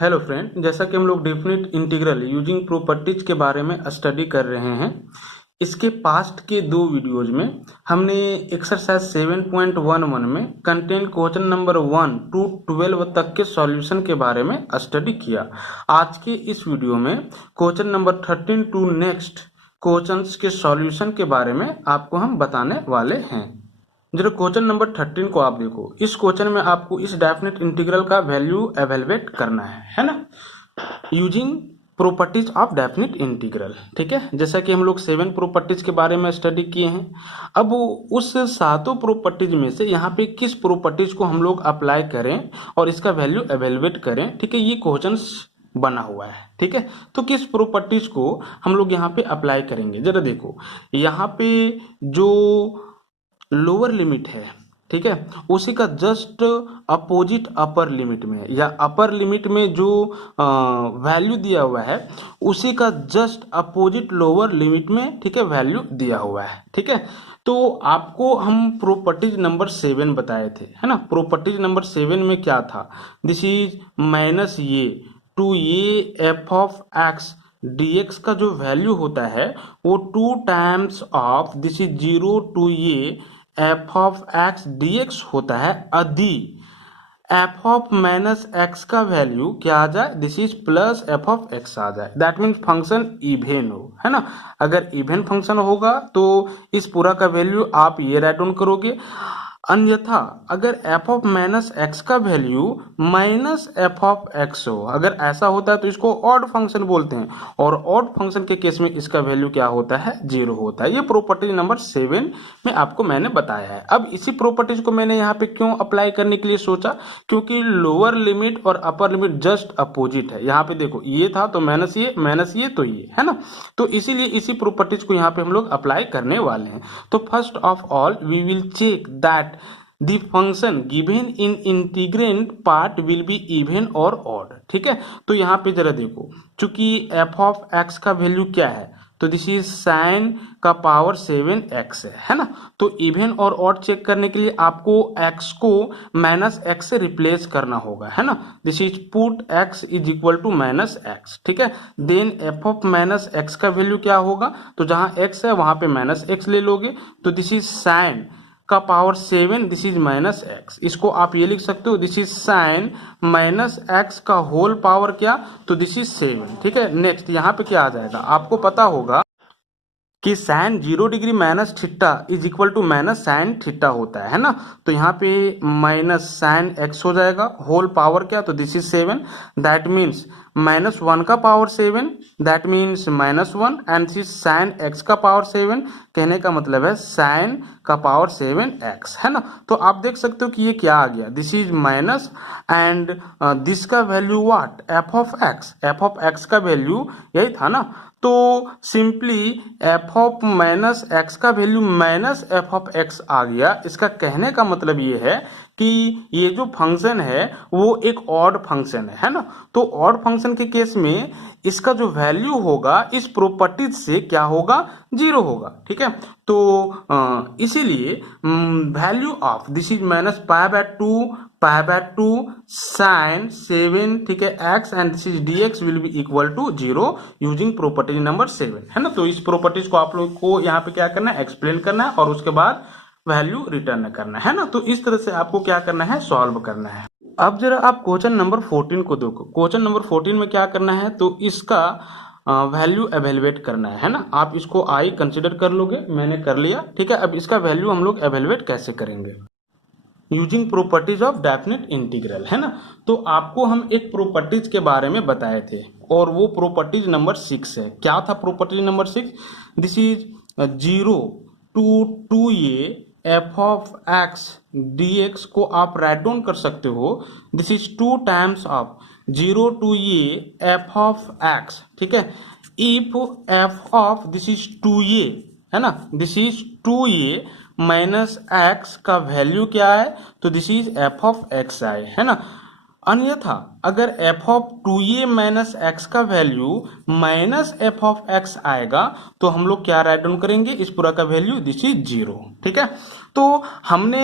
Hello friend, जैसा कि हम लोग डेफिनेट इंटीग्रल यूजिंग प्रॉपर्टीज के बारे में स्टडी कर रहे हैं। इसके पास्ट के दो वीडियोज में हमने एक्सरसाइज 7.11 में कंटेंट क्वेश्चन नंबर 1 to 12 तक के सॉल्यूशन के बारे में स्टडी किया। आज के इस वीडियो में question number 13 to next questions के सॉल्यूशन के बारे में आपको हम बताने वाले हैं। जरा क्वेश्चन नंबर 13 को आप देखो। इस क्वेश्चन में आपको इस डेफिनेट इंटीग्रल का वैल्यू एवेलुएट करना है ना, using properties of definite integral. ठीक है, जैसा कि हम लोग 7 प्रॉपर्टीज के बारे में स्टडी किए हैं। अब उस 7 प्रॉपर्टीज में से यहाँ पे किस प्रॉपर्टीज को हम लोग अप्लाई करें और इसका वैल्यू एवेलुएट करें। ठीक है, ये क्वेश्चन बना हुआ है। ठीक है, तो किस प्रॉपर्टीज को हम लोग यहाँ पे अप्लाई करेंगे, जरा देखो। यहाँ पे जो लोअर लिमिट है, ठीक है, उसी का जस्ट अपोजिट अपर लिमिट में या अपर लिमिट में जो वैल्यू दिया हुआ है उसी का जस्ट अपोजिट लोअर लिमिट में, ठीक है, वैल्यू दिया हुआ है। ठीक है, तो आपको हम प्रॉपर्टीज नंबर 7 बताए थे, है ना। प्रॉपर्टीज नंबर 7 में क्या था, दिस इज माइनस ये टू ये एफ ऑफ एक्स dx का जो वैल्यू होता है वो 2 times of this is 0 to ये एफ ऑफ एक्स dx होता है, यदि एफ ऑफ माइनस एक्स का वैल्यू क्या आ जाए, this is plus F of x आ जाए। दैट मीन्स फंक्शन इवेन हो, है ना। अगर इवेन फंक्शन होगा तो इस पूरा का वैल्यू आप ये राइट डाउन करोगे। अन्यथा अगर एफ ऑफ माइनस एक्स का value minus F of x हो, अगर ऐसा होता है तो इसको ऑड फंक्शन बोलते हैं, और ऑड फंक्शन के केस में इसका वैल्यू क्या होता है, 0 होता है। ये प्रॉपर्टी नंबर 7 में आपको मैंने बताया है। अब इसी प्रॉपर्टीज को मैंने यहाँ पे क्यों अप्लाई करने के लिए सोचा, क्योंकि लोअर लिमिट और अपर लिमिट जस्ट अपोजिट है। यहाँ पे देखो, ये था तो माइनस ये तो ये, है ना। तो इसीलिए इसी प्रॉपर्टीज को यहाँ पे हम लोग अप्लाई करने वाले हैं। तो first of all we will check that the function given in integrand part will be even or odd। ठीक है, तो यहाँ पे जरा देखो, चूंकि f ऑफ x का वैल्यू क्या है, तो दिस इज साइन का पावर 7x है ना। तो इवन और ऑड चेक करने के लिए आपको x को माइनस x से रिप्लेस करना होगा, है ना। This is put x is equal to minus x। ठीक है, then f of minus x का वैल्यू क्या होगा, तो जहां x है वहां पे माइनस x ले लोगे, तो दिस इज साइन का power 7, this is minus x. इसको आप ये लिख सकते हो, this is sign minus x का होल पावर क्या, तो दिस इज 7। ठीक है, नेक्स्ट यहाँ पे क्या आ जाएगा, आपको पता होगा कि sine 0 degree minus theta is equal to minus sine theta होता है ना। तो यहाँ पे माइनस साइन एक्स हो जाएगा, होल पावर क्या, तो this is 7। That means minus 1 का power 7, that means minus 1, and this sine x का पावर 7, कहने का मतलब है साइन का पावर 7x, है ना। तो आप देख सकते हो कि ये क्या आ गया, this is minus and this का value what, F of X. F of X का वैल्यू यही था ना, तो simply F of minus x का value minus F of x आ गया। इसका कहने का मतलब ये है कि ये जो फंक्शन है वो एक ऑड फंक्शन है ना। तो ऑड फंक्शन के केस में इसका जो वैल्यू होगा इस प्रॉपर्टीज से क्या होगा, 0 होगा। ठीक है, तो इसीलिए value of this is minus pi by 2 sine 7, ठीक है, x and this is dx will be equal to 0 using property number 7, है ना। तो इस प्रॉपर्टीज को आप लोग को यहाँ पे क्या करना है, एक्सप्लेन करना है और उसके बाद वैल्यू रिटर्न करना है ना। तो इस तरह से आपको क्या करना है, सॉल्व करना है। अब जरा आप क्वेश्चन नंबर 14 को देखो। क्वेश्चन नंबर 14 में क्या करना है, तो इसका वैल्यू एवेलुएट करना है ना। आप इसको आई कंसिडर कर लोगे, मैंने कर लिया। ठीक है, अब इसका वैल्यू हम लोग एवेलुएट कैसे करेंगे, using properties of definite integral, है ना। तो आपको हम एक प्रॉपर्टीज के बारे में बताए थे और वो प्रॉपर्टीज नंबर 6 है। क्या था properties number 6, this is 0 to 2 ये एफ ऑफ एक्स dx को आप राइट डाउन कर सकते हो, this is 2 times of 0 to ये एफ ऑफ एक्स। ठीक है, if f of this is 2 ये, है ना, दिस इज 2 ये माइनस एक्स का वैल्यू क्या है, तो this is F of X आए, है ना। अन्यथा अगर F of 2a minus x का value minus F of X आएगा तो हम लोग क्या राइट डाउन करेंगे, इस पूरा का वैल्यू दिस इज 0। ठीक है, तो हमने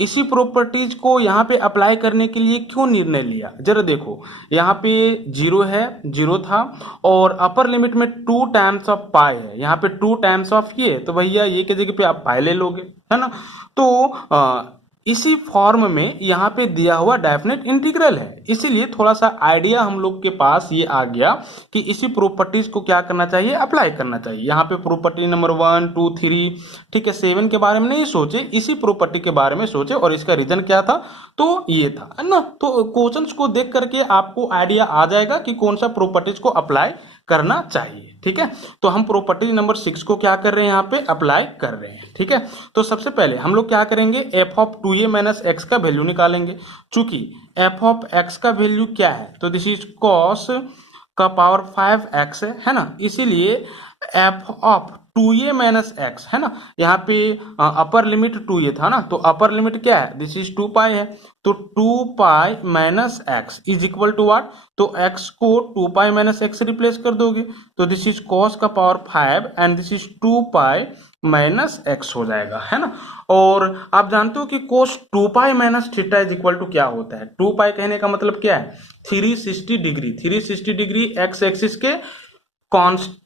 इसी प्रॉपर्टीज को यहाँ पे अप्लाई करने के लिए क्यों निर्णय लिया, जरा देखो यहाँ पे जीरो है, जीरो था और अपर लिमिट में 2 टाइम्स ऑफ पाई है, यहाँ पे 2 टाइम्स ऑफ ये, तो भैया ये की जगह पे आप पाई ले लोगे, है ना। तो इसी फॉर्म में यहाँ पे दिया हुआ डेफिनेट इंटीग्रल है, इसीलिए थोड़ा सा आइडिया हम लोग के पास ये आ गया कि इसी प्रॉपर्टीज को क्या करना चाहिए, अप्लाई करना चाहिए। यहाँ पे प्रॉपर्टी नंबर 1 2 3, ठीक है, 7 के बारे में नहीं सोचे, इसी प्रॉपर्टी के बारे में सोचे और इसका रीजन क्या था, तो ये था, है ना। तो क्वेश्चंस को देख करके आपको आइडिया आ जाएगा कि कौन सा प्रॉपर्टीज को अप्लाई करना चाहिए, ठीक है। तो हम प्रॉपर्टी नंबर 6 को क्या कर रहे हैं, यहाँ पे अप्लाई कर रहे हैं, ठीक है। तो सबसे पहले हम लोग क्या करेंगे, F of 2a minus x का वैल्यू निकालेंगे। चूंकि एफ ऑफ एक्स का वैल्यू क्या है, तो दिस इज कॉस का पावर 5x है ना, इसीलिए F of 2a minus x है ना, यहाँ पे अपर लिमिट 2a था ना, तो अपर लिमिट क्या है, दिस इज 2 पाई है, तो 2 pi minus x is equal to what, तो x को 2 पाई माइनस एक्स रिप्लेस कर दोगे, तो दिस इज कॉस का power 5 and this is 2 pi minus x हो जाएगा, है ना। और आप जानते हो कि cos 2 pi minus theta is equal to क्या होता है, 2 पाई कहने का मतलब क्या है, 360 डिग्री, 360 डिग्री एक्स एक्सिस के कॉन्स्ट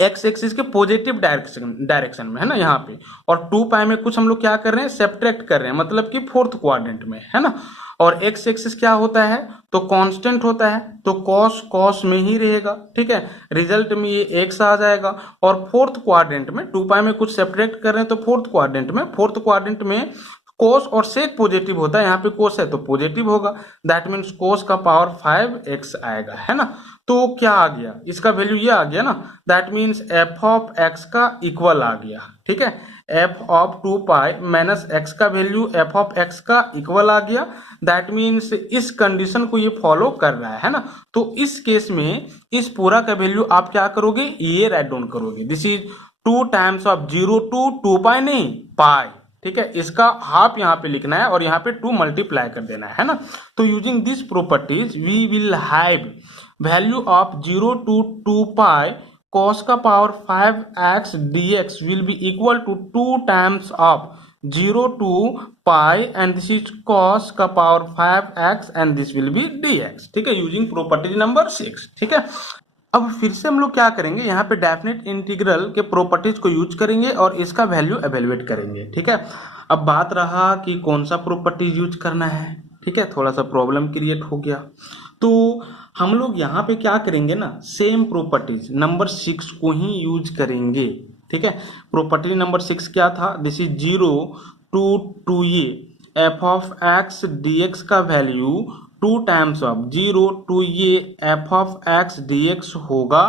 एक्स एक्सिस के पॉजिटिव डायरेक्शन में, है ना यहाँ पे। और 2 पाई में कुछ हम लोग क्या कर रहे हैं, सेब्ट्रैक्ट कर रहे हैं, मतलब कि फोर्थ क्वाड्रेंट में, है ना। और एक्स एक्सिस क्या होता है, तो कांस्टेंट होता है, तो कॉस कॉस में ही रहेगा, ठीक है। रिजल्ट में ये एक्स आ जाएगा। और फोर्थ क्वाड्रेंट में 2 पाई में कुछ सेब्ट्रैक्ट कर रहे हैं, तो फोर्थ क्वाड्रेंट में कोस और सेक पॉजिटिव होता है, यहाँ पे कोस है तो पॉजिटिव होगा, दैट मीन्स कोस का पावर 5x आएगा, है ना। तो क्या आ गया, इसका वैल्यू ये आ गया ना, that means f of X का इक्वल आ गया, ठीक है। F of 2 pi minus x का वैल्यू एफ ऑफ एक्स का इक्वल आ गया, दैट मीन्स इस कंडीशन को ये फॉलो कर रहा है ना। तो इस केस में इस पूरा का वैल्यू आप क्या करोगे, ये राइट डाउन करोगे, this is 2 times of 0 to 2 pi नहीं पाई, ठीक है। इसका हाफ यहाँ पे लिखना है और यहाँ पे 2 मल्टीप्लाई कर देना है ना। तो using this properties we will have value of 0 to 2 pi cos का power 5x dx will be equal to 2 times of 0 to pi and this is cos का power 5x and this will be dx, ठीक है, using property number 6, ठीक है। अब फिर से हम लोग क्या करेंगे, यहाँ पे डेफिनेट इंटीग्रल के प्रॉपर्टीज को यूज करेंगे और इसका वैल्यू एवेलुएट करेंगे, ठीक है। अब बात रहा कि कौन सा प्रॉपर्टीज यूज करना है, ठीक है, थोड़ा सा प्रॉब्लम क्रिएट हो गया। तो हम लोग यहाँ पे क्या करेंगे ना, सेम प्रॉपर्टीज नंबर 6 को ही यूज करेंगे, ठीक है। प्रॉपर्टी नंबर 6 क्या था, this is 0 to 2a F of X dx का वैल्यू 2 टाइम्स ऑफ 0 टू ये एफ ऑफ एक्स dx होगा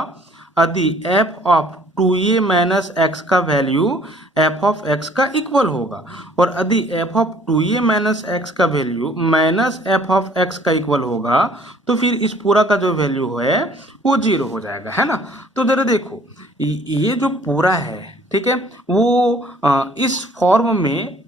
यदि F of 2a minus x का वैल्यू एफ ऑफ एक्स का इक्वल होगा, और यदि F of 2a minus x का value minus F of X का इक्वल होगा, तो फिर इस पूरा का जो वैल्यू है वो 0 हो जाएगा, है ना। तो जरा देखो ये जो पूरा है, ठीक है, वो इस फॉर्म में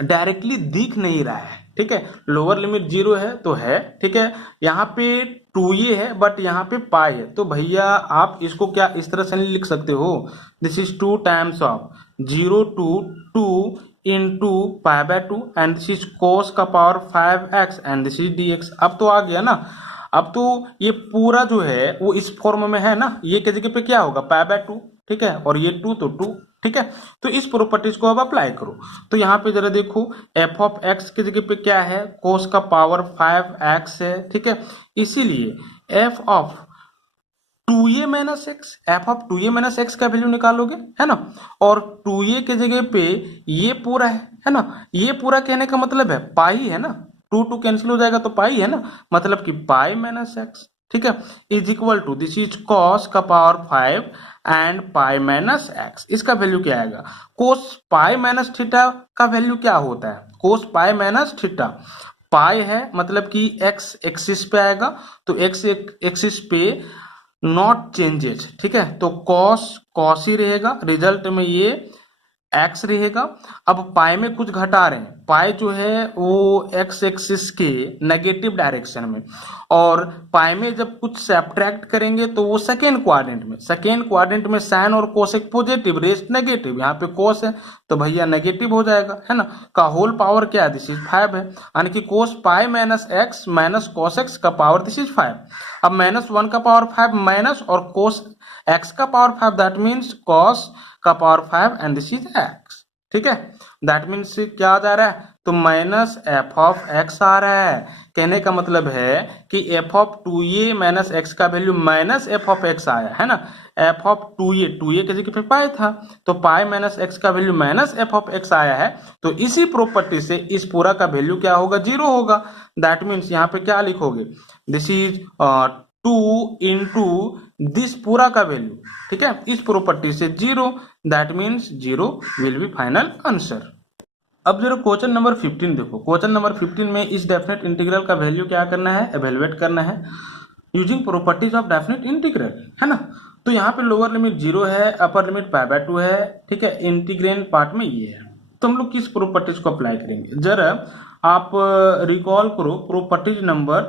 डायरेक्टली दिख नहीं रहा है, ठीक है। लोअर लिमिट 0 है तो है, ठीक है, यहाँ पे 2a है बट यहाँ पे पाई है, तो भैया आप इसको क्या इस तरह से नहीं लिख सकते हो, this is 2 times of 0 to 2 into pi by 2 and this is cos का power 5x and this is dx। अब तो आ गया ना, अब तो ये पूरा जो है वो इस फॉर्म में है ना, ये की जगह पे क्या होगा पाई बाय 2, ठीक है, और ये 2 तो 2, ठीक है। तो इस प्रॉपर्टीज को अब अप्लाई करो, तो यहाँ पे जरा देखो एफ ऑफ एक्स की जगह पे क्या है, कोस का पावर 5x है, ठीक है, इसीलिए F of 2a minus x, F of 2a minus x का वैल्यू निकालोगे, है ना। और 2a के जगह पे ये पूरा है ना, ये पूरा कहने का मतलब है पाई है ना, 2 कैंसिल हो जाएगा तो पाई है ना, मतलब कि पाई माइनस एक्स, ठीक है, is equal to this is cos का power 5 and pi minus X. इसका वैल्यू क्या आएगा, कोस पाई माइनस थीटा का वैल्यू क्या होता है, कोस पाई माइनस थीटा, पाई है मतलब कि एक्स एक्सिस पे आएगा, तो एक्स एक्सिस पे नॉट चेंजेस, ठीक है, तो कॉस कॉस ही रहेगा, रिजल्ट में ये एक्स रहेगा। अब पाई में कुछ घटा रहे हैं, पाई जो है वो एक्स एक्सिस के नेगेटिव डायरेक्शन में, और पाई में जब कुछ सब्ट्रैक्ट करेंगे तो वो सेकेंड क्वाड्रेंट में साइन और कोसेक पॉजिटिव, रेस्ट नेगेटिव, यहाँ पे कोस है तो भैया नेगेटिव हो जाएगा, है ना। का होल पावर क्या है, दिस इज 5 है, यानी कि cos pi minus x minus cos x का पावर दिस इज 5। अब -1 का पावर 5 माइनस और कोस एक्स का पावर 5, दैट मीन्स कॉस का power 5 and this is x. ठीक है, दैट मीन्स क्या आ जा रहा है, तो माइनस एफ ऑफ एक्स आ रहा है। कहने का मतलब है कि f of 2a minus x का value minus F of x आया है ना। एफ ऑफ 2a की जगह पे पाई था, तो पाई माइनस एक्स का value minus F of x आया है, तो इसी प्रॉपर्टी से इस पूरा का वैल्यू क्या होगा, 0 होगा। दैट मीन्स यहाँ पे क्या लिखोगे, दिस इज 2 इंटू दिस पूरा का वैल्यू, ठीक है, इस प्रॉपर्टी से 0, that means 0 will be final answer. अब जरा क्वेश्चन नंबर 15 देखो। क्वेश्चन नंबर 15 में इस डेफिनेट इंटीग्रल का वैल्यू क्या करना है, एवेलुएट करना है using properties of definite integral, है ना। तो यहाँ पे लोअर लिमिट 0 है, अपर लिमिट π/2 है, ठीक है, इंटीग्रेंड पार्ट में ये है। तो हम लोग किस प्रॉपर्टीज को अप्लाई करेंगे, जरा आप रिकॉल करो प्रॉपर्टीज नंबर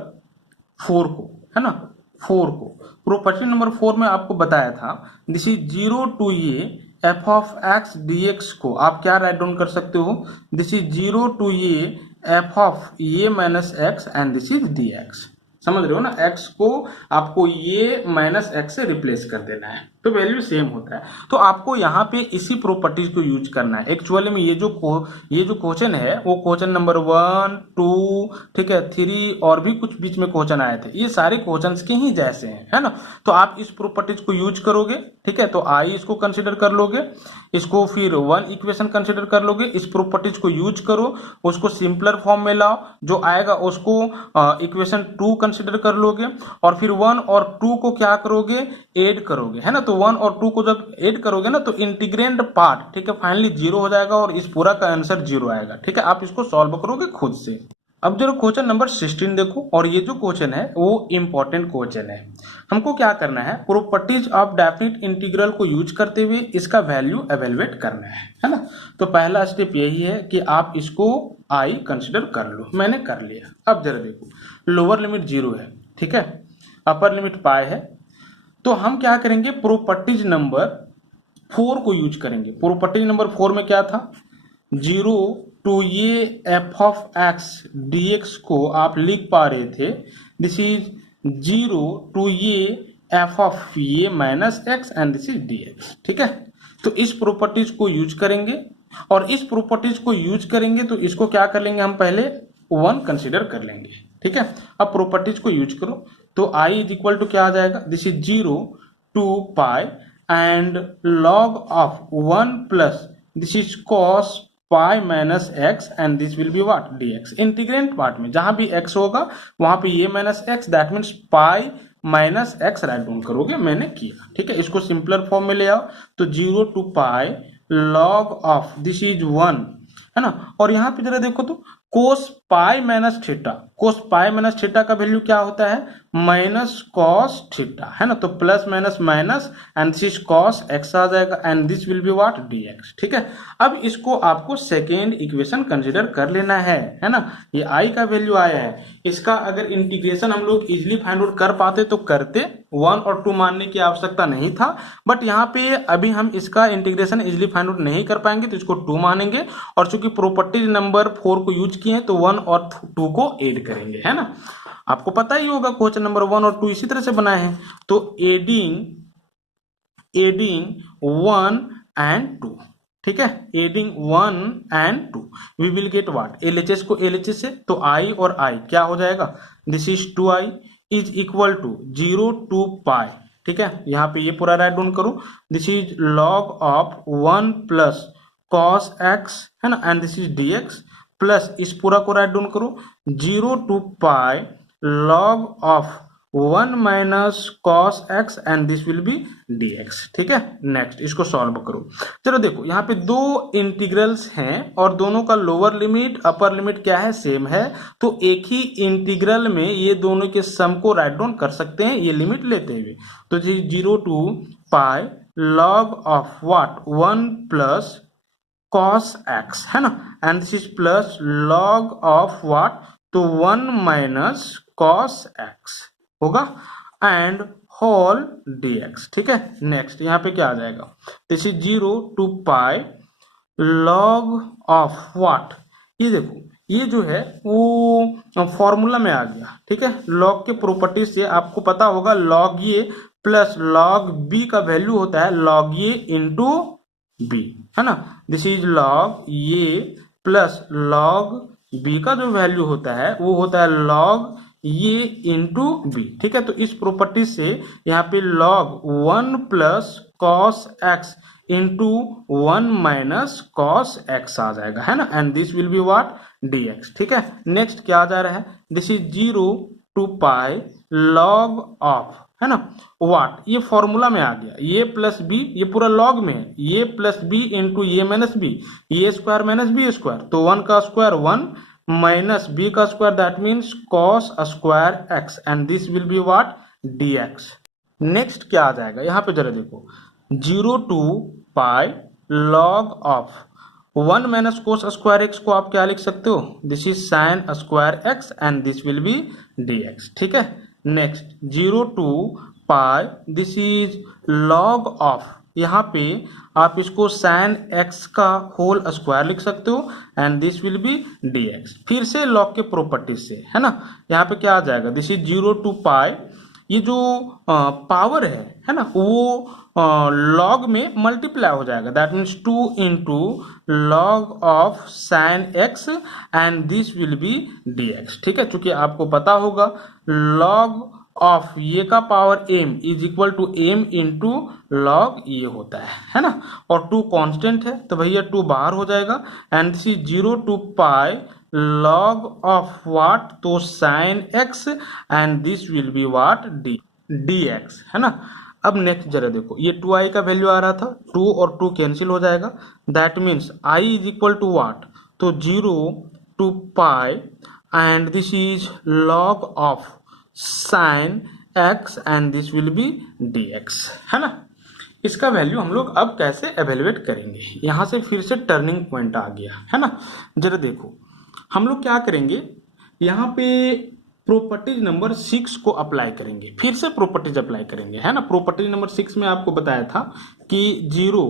4 को, है ना, 4 को। प्रॉपर्टी नंबर 4 में आपको बताया था दिस इज 0 टू ये F of x D x को आप क्या राइट डाउन कर सकते हो, दिस इज 0 टू ये एफ ऑफ ये minus x and this is D x. समझ रहे हो ना, एक्स को आपको ये माइनस एक्स से रिप्लेस कर देना है, तो वैल्यू सेम होता है। तो आपको यहाँ पे इसी प्रॉपर्टीज को यूज करना है। एक्चुअली में ये जो क्वेश्चन है वो क्वेश्चन नंबर 1, 2, ठीक है, 3 और भी कुछ बीच में क्वेश्चन आए थे, ये सारे क्वेश्चंस के ही जैसे हैं, है ना। तो आप इस प्रॉपर्टीज को यूज करोगे, ठीक है, तो आई इसको कंसिडर कर लोगे, इसको फिर 1 इक्वेशन कंसिडर कर लोगे, इस प्रॉपर्टीज को यूज करो, उसको सिंपलर फॉर्म में लाओ, जो आएगा उसको इक्वेशन 2 कंसिडर कर लोगे, और फिर 1 और 2 को क्या करोगे, ऐड करोगे, है ना। तो 1 और 2 को जब ऐड करोगे ना तो इंटीग्रेंड पार्ट, ठीक है, फाइनली 0 हो जाएगा और इस पूरा का आंसर 0 आएगा। ठीक है, आप इसको सॉल्व करोगे खुद से। अब जरा क्वेश्चन नंबर 16 देखो, और ये जो क्वेश्चन है वो इंपॉर्टेंट क्वेश्चन है। हमको क्या करना है, प्रॉपर्टीज ऑफ डेफिनिट इंटीग्रल को यूज करते हुए इसका वैल्यू एवेलुएट करना है ना। तो पहला स्टेप यही है कि आप इसको आई कंसिडर कर लो, मैंने कर लिया। अब जरा देखो, लोअर लिमिट 0 है, ठीक है, अपर लिमिट पाई है, तो हम क्या करेंगे, प्रॉपर्टीज नंबर 4 को यूज करेंगे। प्रॉपर्टीज नंबर 4 में क्या था, 0 टू ये F of x D x को आप लिख पा रहे थे, दिस इज 0 टू ये एफ ऑफ ये minus x and this is D x. ठीक है, तो इस प्रॉपर्टीज को यूज करेंगे, और इस प्रॉपर्टीज को यूज करेंगे तो इसको क्या कर लेंगे, हम पहले 1 कंसिडर कर लेंगे। ठीक है, अब प्रॉपर्टीज को यूज करो, तो i इज इक्वल टू क्या आ जाएगा, this is 0 to pi and log of 1 plus this is cos pi minus x and this will be what, dx। Integrand part में जहां भी x होगा वहां पे ये minus x, that means pi minus x write down करोगे, मैंने किया। ठीक है, इसको सिंपलर फॉर्म में ले आओ, तो 0 to pi log of this is 1, है ना। और यहाँ पे जरा देखो तो cos pi minus theta, cos pi minus theta का वैल्यू क्या होता है, माइनस कॉस थीटा, है ना। तो plus minus minus and this is cos x आ जाएगा and this will be what, dx। ठीक है, अब इसको आपको सेकेंड इक्वेशन कंसिडर कर लेना है ना। ये आई का वैल्यू आया है, इसका अगर इंटीग्रेशन हम लोग इजिली फाइंड आउट कर पाते तो करते, 1 और 2 मानने की आवश्यकता नहीं था, बट यहाँ पे अभी हम इसका इंटीग्रेशन इजिली फाइंड आउट नहीं कर पाएंगे तो इसको 2 मानेंगे, और चूंकि प्रॉपर्टीज नंबर 4 को यूज किए हैं तो 1 और 2 को ऐड करेंगे, है ना। आपको पता ही होगा क्वेश्चन नंबर 1 और 2 इसी तरह से बनाए हैं, तो एडिंग 1 एंड 2, ठीक है, adding 1 and 2 we will get what, LHS को LHS से, तो i और i क्या हो जाएगा, this is 2i is equal to 0 to pi. ठीक है, यहाँ पे ये पूरा राइट डाउन करो, this is log of 1 plus cos x, है ना, and this is dx, plus इस पूरा को राइट डाउन करो, 0 to pi log of 1 minus cos x and this will be dx। ठीक है, नेक्स्ट इसको सॉल्व करो। चलो देखो, यहाँ पे 2 इंटीग्रल्स हैं और दोनों का लोअर लिमिट अपर लिमिट क्या है, सेम है, तो एक ही इंटीग्रल में ये दोनों के सम को राइट डाउन कर सकते हैं ये लिमिट लेते हुए। तो 0 to pi log of what, 1 plus cos x, है ना, and this is plus log of what, तो 1 माइनस cos x होगा एंड होल dx, ठीक है। नेक्स्ट यहाँ पे क्या आ जाएगा, this is 0 to pi log of what, ये देखो ये जो है वो फॉर्मूला में आ गया, ठीक है। लॉग के प्रॉपर्टी से आपको पता होगा log a plus log b का वैल्यू होता है log ए इंटू बी, है ना। This is log a plus log b का जो वैल्यू होता है वो होता है log ए इंटू बी, ठीक है। तो इस प्रॉपर्टी से यहाँ पे log 1 plus cos x into 1 minus cos x आ जाएगा, है ना, and this will be what, dx, ठीक है। नेक्स्ट क्या आ जा रहा है, this is 0 to pi log of, है ना, व्हाट, ये फॉर्मूला में आ गया, ये प्लस बी, ये पूरा लॉग में है, ये प्लस बी इंटू ये माइनस बी, ये स्क्वायर माइनस बी स्क्वायर, तो 1 का स्क्वायर 1 माइनस बी का square, that means cos square x and this will be what, dx। Next क्या आ जाएगा, यहाँ पे जरा देखो, 0 to pi log of 1 minus cos square x को आप क्या लिख सकते हो, this is sine square x and this will be dx, ठीक है। Next 0 to pi, this is log of, यहाँ पे आप इसको साइन x का होल स्क्वायर लिख सकते हो and this will be dx। फिर से log के प्रॉपर्टी से, है ना, यहाँ पे क्या आ जाएगा, दिस इज 0 to पाई, ये जो पावर है ना, वो लॉग में मल्टीप्लाई हो जाएगा, that means 2 into log of sine x and this will be dx, ठीक है। चूंकि आपको पता होगा लॉग ऑफ ये का power m is equal to m into log ये होता है ना, और 2 कांस्टेंट है तो भैया 2 बाहर हो जाएगा and this is 0 to pi log of what, तो sine x and this will be what, dx, है ना। अब नेक्स्ट जरा देखो, ये 2i का वैल्यू आ रहा था, 2 और 2 कैंसिल हो जाएगा, that means i is equal to what, तो 0 to pi and this is log of sine x and this will be dx, है ना। इसका वैल्यू हम लोग अब कैसे एवेल्युएट करेंगे, यहाँ से फिर से टर्निंग पॉइंट आ गया, है ना। जरा देखो हम लोग क्या करेंगे, यहाँ पे प्रॉपर्टीज नंबर 6 को अप्लाई करेंगे, फिर से प्रॉपर्टीज अप्लाई करेंगे, है ना। प्रॉपर्टीज नंबर 6 में आपको बताया था कि 0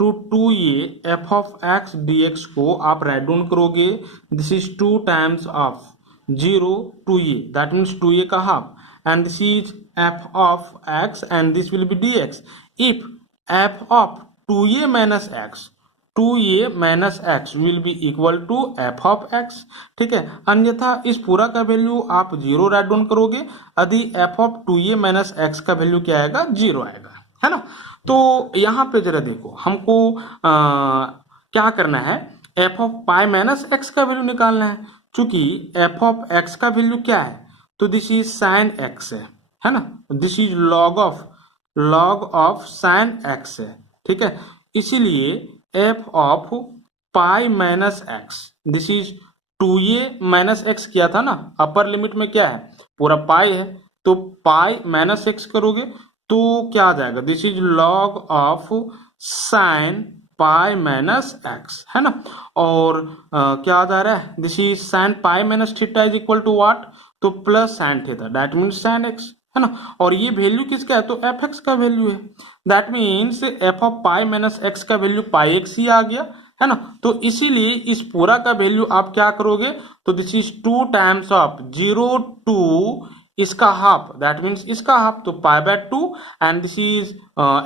to 2a f of x dx को आप राइट डाउन करोगे, this is 2 times of 0 to a, that means 2a का half, and this is f of x and this will be dx। If f of 2a minus x, 2a minus x will be equal to f of x, ठीक है। अन्यथा इस पूरा का value आप 0 right down करोगे, यदि f of 2a minus x का वैल्यू क्या आएगा, 0 आएगा, है ना। तो यहाँ पे जरा देखो हमको क्या करना है, f of pi minus x का वैल्यू निकालना है, चूंकि f ऑफ x का वैल्यू क्या है, तो दिस इज साइन x है ना, this is log of sine x है, ठीक है। इसीलिए f of pi minus x, this is 2a minus x किया था ना, अपर लिमिट में क्या है, पूरा पाई है, तो पाई माइनस एक्स करोगे तो क्या आ जाएगा, this is log of sine pi minus x, है ना। और क्या आ जा रहा है, this is sine pi minus theta is equal to what, तो plus sine theta, that means sine x, है ना। और ये वैल्यू किसका है, तो एफ एक्स का वैल्यू है, that means f of pi minus x का वैल्यू पाई एक्स ही आ गया, है ना। तो इसीलिए इस पूरा का वैल्यू आप क्या करोगे, तो this is 2 times of 0 to इसका हाफ, दैट मीन्स इसका हाफ, तो पाई by 2 and this is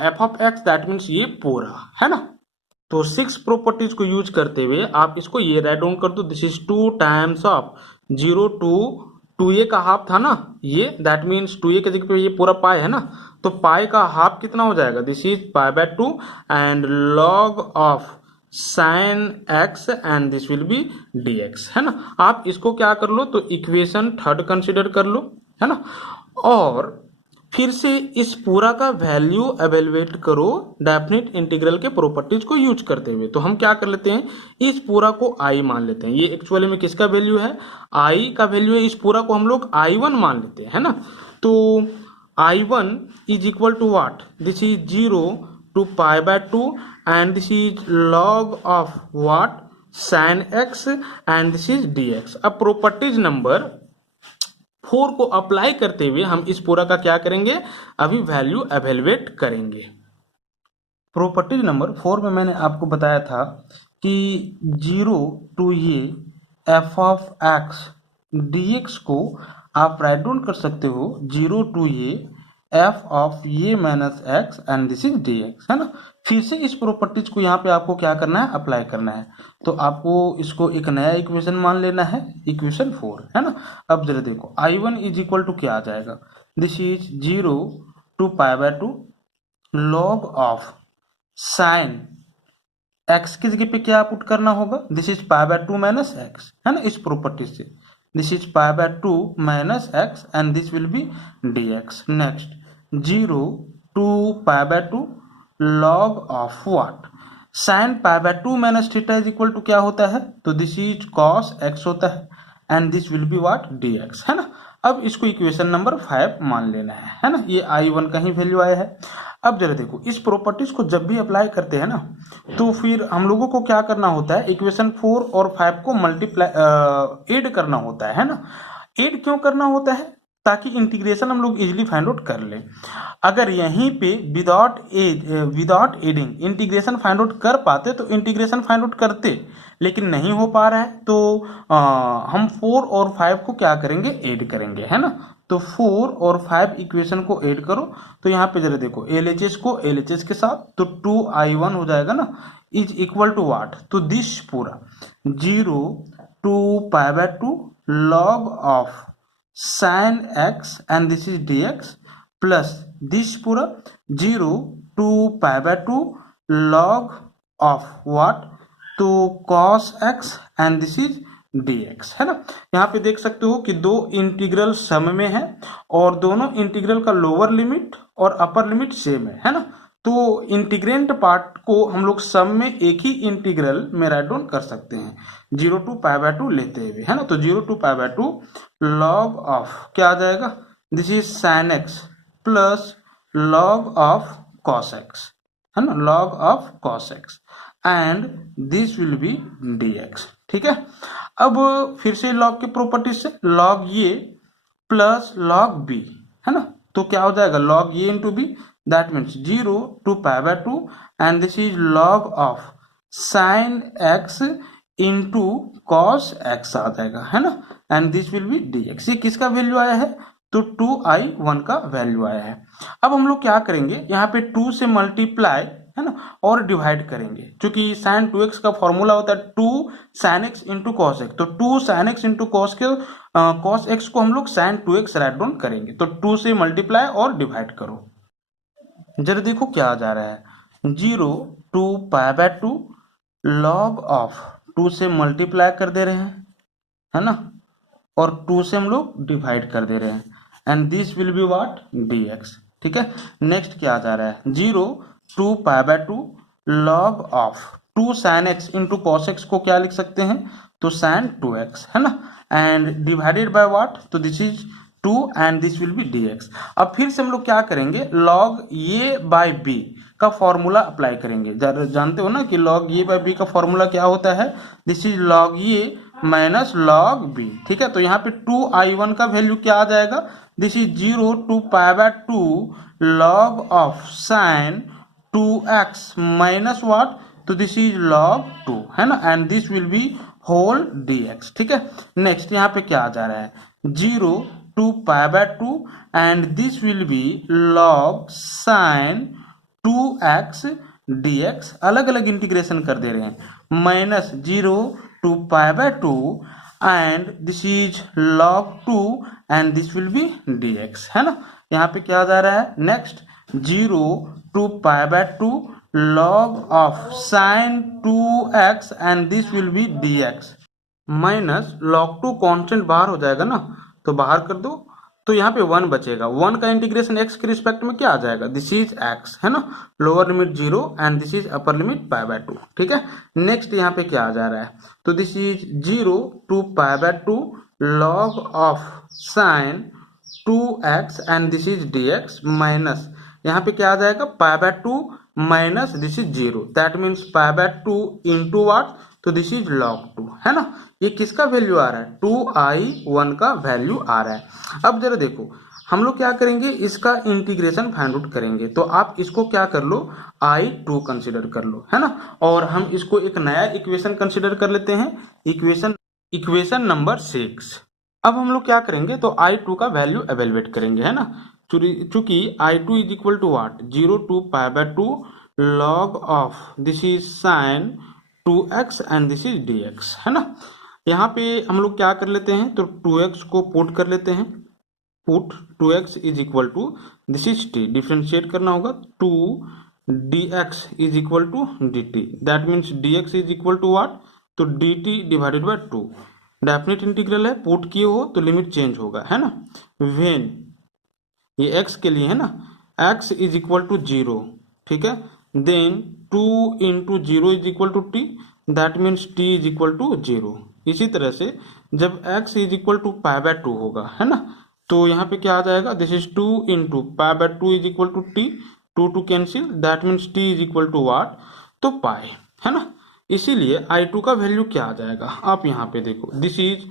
F of x, that means ये पूरा, है ना। तो 6 प्रॉपर्टीज को यूज करते हुए आप इसको ये राइट डाउन कर दो, this is 2 times of 0 to 2a का हाफ था ना ये, दैट मीन्स 2a के जगह पे ये पूरा पाई है ना, तो पाई का हाफ कितना हो जाएगा, this is pi by 2 and log of sine x and this will be dx, है ना। आप इसको क्या कर लो, तो इक्वेशन 3 कंसिडर कर लो, है ना, और फिर से इस पूरा का वैल्यू एवेल्युएट करो डेफिनेट इंटीग्रल के प्रॉपर्टीज को यूज करते हुए। तो हम क्या कर लेते हैं, इस पूरा को i मान लेते हैं, ये एक्चुअली में किसका वैल्यू है, i का वैल्यू है, इस पूरा को हम लोग i1 मान लेते हैं, है ना। तो i1 is equal to what, this is 0 to pi by two and this is log of what sin x and this is dx। अब प्रॉपर्टीज नंबर 4 को अप्लाई करते हुए हम इस पूरा का क्या करेंगे, अभी वैल्यू एवेलुएट करेंगे। प्रॉपर्टीज नंबर 4 में मैंने आपको बताया था कि 0 टू ये f ऑफ x dx को आप राइट डाउन कर सकते हो 0 टू ये f ऑफ ये minus x and this is dx, है ना। फिर से इस प्रॉपर्टीज को यहाँ पे आपको क्या करना है, अप्लाई करना है। तो आपको इसको एक नया इक्वेशन मान लेना है, इक्वेशन 4, है ना। अब जरा देखो I1 इज इक्वल टू क्या आ जाएगा, this is 0 to pi by two log of sine x की जगह पे क्या पुट करना होगा, this is pi by two minus x, है ना। इस प्रॉपर्टी से this is pi by two minus x and this will be dx। Next 0 to pi by two log of what sine pi by two minus theta is equal to क्या होता है, तो this is cos x होता है and this will be what dx, है ना। अब इसको इक्वेशन नंबर 5 मान लेना है ना। ये I1 का ही वैल्यू आया है। अब जरा देखो इस प्रॉपर्टीज को जब भी अप्लाई करते हैं ना, तो फिर हम लोगों को क्या करना होता है, इक्वेशन 4 और 5 को मल्टीप्लाई ऐड करना होता है ना। ऐड क्यों करना होता है, ताकि इंटीग्रेशन हम लोग इजीली फाइंड आउट कर लें। अगर यहीं पे without adding integration find out कर पाते तो इंटीग्रेशन फाइंड आउट करते, लेकिन नहीं हो पा रहा है तो हम 4 और 5 को क्या करेंगे, ऐड करेंगे, है ना। तो 4 और 5 इक्वेशन को ऐड करो, तो यहाँ पे जरा देखो LHS को LHS के साथ, तो 2I1 हो जाएगा ना, इज इक्वल टू व्हाट, तो दिस पूरा 0 to pi by two log of sin x and this is dx plus this पूरा 0 to pi by two log of what, तो cos x and this is dx, है ना। यहाँ पे देख सकते हो कि दो इंटीग्रल सम में है और दोनों इंटीग्रल का लोअर लिमिट और अपर लिमिट सेम है ना। तो इंटीग्रेंट पार्ट को हम लोग सम में एक ही इंटीग्रल में राइट डाउन कर सकते हैं 0 टू पाई बाय टू लेते हुए, है ना। तो 0 to pi by two log of क्या आ जाएगा, this is sine x plus log of cos x, है ना, log of cos x and this will be dx, ठीक है। अब फिर से लॉग की प्रॉपर्टी से लॉग ये प्लस लॉग बी, है ना, तो क्या हो जाएगा लॉग ये into b, that means 0 to pi by two and this is log of sine x into cos x आ जाएगा, है ना, and this will be dx। ये किसका वैल्यू आया है, तो 2I1 का वैल्यू आया है। अब हम लोग क्या करेंगे, यहाँ पे 2 से मल्टीप्लाई, है ना, और डिवाइड करेंगे, क्योंकि sin 2x का फॉर्मूला होता है 2 sin x into cos x, तो 2 sin x into cos x को हम लोग sin 2x राइट डाउन करेंगे, तो 2 से मल्टीप्लाई और डिवाइड करो। जरा देखो क्या आ जा रहा है, 0 to pi by two log of 2 से मल्टीप्लाई कर दे रहे हैं, है ना, और 2 से हम लोग डिवाइड कर दे रहे हैं and this will be what dx, ठीक है। नेक्स्ट क्या आ जा रहा है, 0 to pi by two log of 2 sin x into cos x को क्या लिख सकते हैं, तो sin 2x, है ना, एंड डिवाइडेड बाय व्हाट, तो this is 2 and this will be dx। अब फिर से हम लोग क्या करेंगे, log a बाय b का फॉर्मूला अप्लाई करेंगे। जानते हो ना कि log a बाय b का फॉर्मूला क्या होता है, this is log a minus log b, ठीक है। तो यहाँ पे 2I1 का वैल्यू क्या आ जाएगा, this is 0 to pi by two log of sine 2x minus what, तो दिस इज log 2, है ना, and this will be whole dx, ठीक है। नेक्स्ट यहाँ पे क्या आ जा रहा है, 0 to pi by two and this will be log sine 2x dx, अलग अलग इंटीग्रेशन कर दे रहे हैं, minus 0 to pi by two and this is log 2 and this will be dx, है ना। यहाँ पे क्या जा रहा है, next 0 to pi by two log of sine 2x and this will be dx, minus log 2 constant बाहर हो जाएगा ना, तो बाहर कर दो, तो यहाँ पे 1 बचेगा, 1 का इंटीग्रेशन x के रिस्पेक्ट में क्या आ जाएगा, दिस इज x, है ना, lower limit 0 and this is upper limit pi by to, ठीक है। नेक्स्ट यहाँ पे क्या आ जा रहा है, तो this is 0 to pi by two log of sine 2x and this is dx, minus यहाँ पे क्या आ जाएगा, pi by two minus this is 0, that means π/2 into what, तो दिस इज log2, है ना। ये किसका वैल्यू आ रहा है, 2i1 का वैल्यू आ रहा है। अब जरा देखो हम लोग क्या करेंगे, इसका इंटीग्रेशन फाइंड आउट करेंगे, तो आप इसको क्या कर लो, i2 कंसिडर कर लो, है ना। और हम इसको एक नया इक्वेशन कंसिडर कर लेते हैं, इक्वेशन नंबर 6। अब हम लोग क्या करेंगे, तो i2 का वैल्यू एवेलुएट करेंगे, है ना। चूंकि i2 is equal to what, 0 to π/2 log of this is sine 2x and this is dx, है ना। यहाँ पे हम लोग क्या कर लेते हैं, तो 2x को पुट कर लेते हैं, put 2x is equal to this is t, differentiate करना होगा, 2 dx is equal to dt, that means dx is equal to what, तो dt divided by 2, definite integral है, पुट किए हो तो लिमिट चेंज होगा, है ना। वेन ये x के लिए है ना, x इज इक्वल टू 0, ठीक है, then 2 into 0 is equal to t, that means t is equal to 0। इसी तरह से जब x इज इक्वल टू π/2 होगा, है ना, तो यहाँ पे क्या आ जाएगा, this is 2 into π/2 is equal to t, 2 cancel, that means t is equal to what, तो पाई, है ना। इसीलिए i2 का वैल्यू क्या आ जाएगा, आप यहाँ पे देखो, दिस इज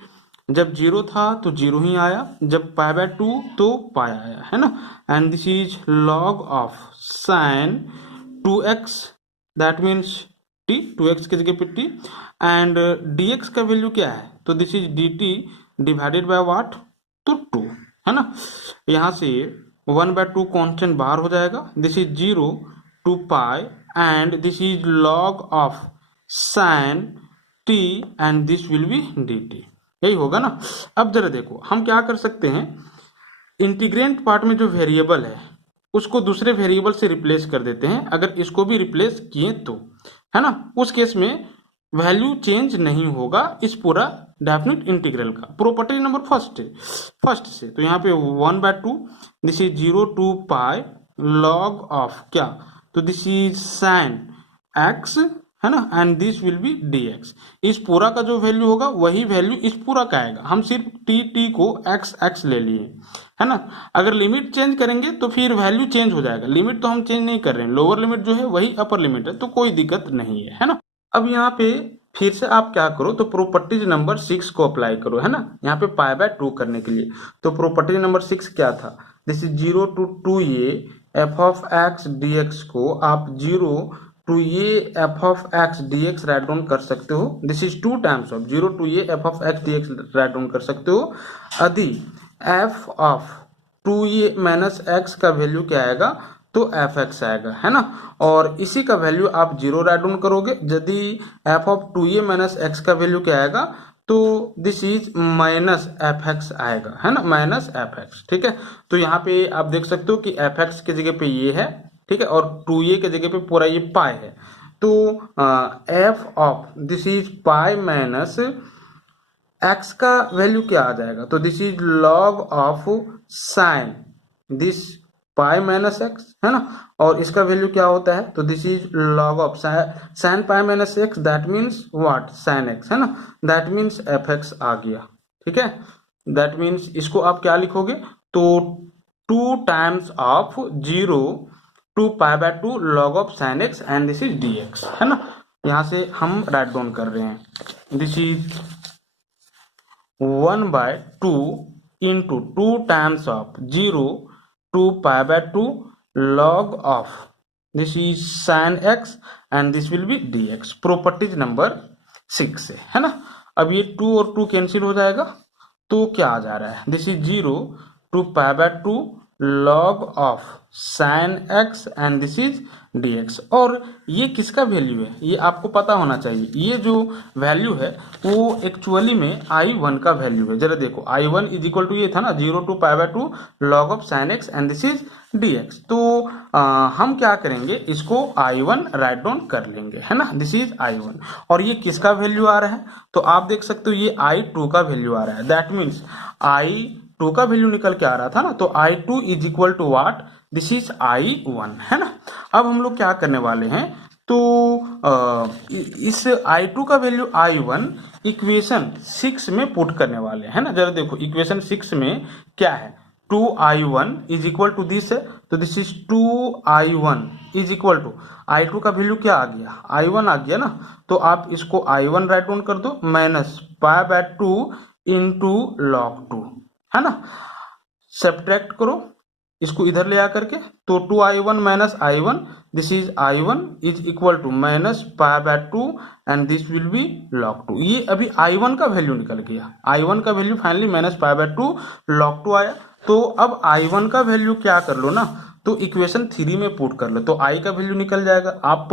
जब 0 था तो 0 ही आया, जब π/2 तो पाई आया, है ना, and this is log of sine 2x, that means t, 2x की जगह पे t, एंड dx का वैल्यू क्या है, तो this is dt divided bye वाट, तो 2, है ना। यहाँ से 1/2 कांस्टेंट बाहर हो जाएगा, this is 0 to pi and this is log of sign t and this will B dt, यही होगा ना। अब जरा देखो हम क्या कर सकते हैं, इंटीग्रेंट पार्ट में जो वेरिएबल है उसको दूसरे वेरिएबल से रिप्लेस कर देते हैं, अगर इसको भी रिप्लेस किए तो, है ना, उस केस में वैल्यू चेंज नहीं होगा इस पूरा डेफिनेट इंटीग्रल का। प्रॉपर्टी नंबर फर्स्ट से, तो यहाँ पे 1/2 this is 0 to pi log of क्या, तो दिस इज साइन x, है ना, and this will be dx। इस पूरा का जो वैल्यू होगा वही वैल्यू इस पूरा का आएगा, हम सिर्फ t को x ले लिए, है ना। अगर लिमिट चेंज करेंगे तो फिर वैल्यू चेंज हो जाएगा, लिमिट तो हम चेंज नहीं कर रहे हैं, लोअर लिमिट जो है वही अपर लिमिट है, तो कोई दिक्कत नहीं है ना। अब यहाँ पे फिर से आप क्या करो, तो प्रॉपर्टीज नंबर 6 को अप्लाई करो, है ना, यहाँ पे π/2 करने के लिए। तो प्रॉपर्टी नंबर 6 क्या था, this is 0 to 2a f of x dx को आप 0 to a f of x dx write down कर सकते हो, this is 2 times of 0 to a f of x dx write down कर सकते हो। यदि f of 2a minus x का वैल्यू क्या आएगा, तो fx आएगा, है ना, और इसी का वैल्यू आप 0 राइट डाउन करोगे। यदि f of 2a minus x का वैल्यू क्या आएगा, तो दिस इज माइनस fx आएगा, है ना, माइनस fx, ठीक है। तो यहाँ पे आप देख सकते हो कि fx की जगह पे ये है, ठीक है, और 2a के जगह पे पूरा ये पाई है, तो f of this is pi minus x का वैल्यू क्या आ जाएगा, तो this is log of sign this pi minus x, है ना, और इसका वैल्यू क्या होता है, तो this is log of sine pi minus x, that means what, sine x, है ना, दैट मीन्स fx आ गया, ठीक है। दैट मीन्स इसको आप क्या लिखोगे, तो 2 times of 0 to π/2 log of sine x and this is dx, है ना। यहां से हम राइट डाउन कर रहे हैं, this is 1/2 into 2 times of 0 to π/2 log of this is sign x and this will be dx, properties number 6 से, है ना। अब ये 2 और 2 कैंसिल हो जाएगा, तो क्या आ जा रहा है, this is 0 to π/2 log of sine x and this is dx। और ये किसका वैल्यू है, ये आपको पता होना चाहिए, ये जो वैल्यू है वो एक्चुअली में i1 का वैल्यू है। जरा देखो i1 इज इक्वल टू ये था ना, 0 to π/2 log of sine x and this is dx। तो हम क्या करेंगे, इसको i1 राइट डाउन कर लेंगे, है ना, दिस इज i1। और ये किसका वैल्यू आ रहा है, तो आप देख सकते हो ये i2 का वैल्यू आ रहा है, दैट मीन्स i2 का वैल्यू निकल के आ रहा था ना, तो i2 is equal to what, this is i1, है ना। अब हम लोग क्या करने वाले हैं, तो इस i2 का वैल्यू i1 इक्वेशन 6 में पुट करने वाले हैं ना। जरा देखो इक्वेशन 6 में क्या है, 2i1 is equal to this है, तो this is 2i1 is equal to i2 का वैल्यू क्या आ गया, i1 आ गया ना, तो आप इसको i1 राइट डाउन कर दो minus pi by 2 into log 2, है ना। सब्ट्रैक्ट करो इसको इधर ले आकर के, तो 2i1 minus i1, this is i1 is equal to minus pi by 2 and this will be log 2। ये अभी i1 का वैल्यू निकल गया, i1 का value finally minus pi by 2 log 2 आया। तो अब i1 का वैल्यू क्या कर लो ना, तो इक्वेशन 3 में पुट कर लो, तो i का वैल्यू निकल जाएगा। आप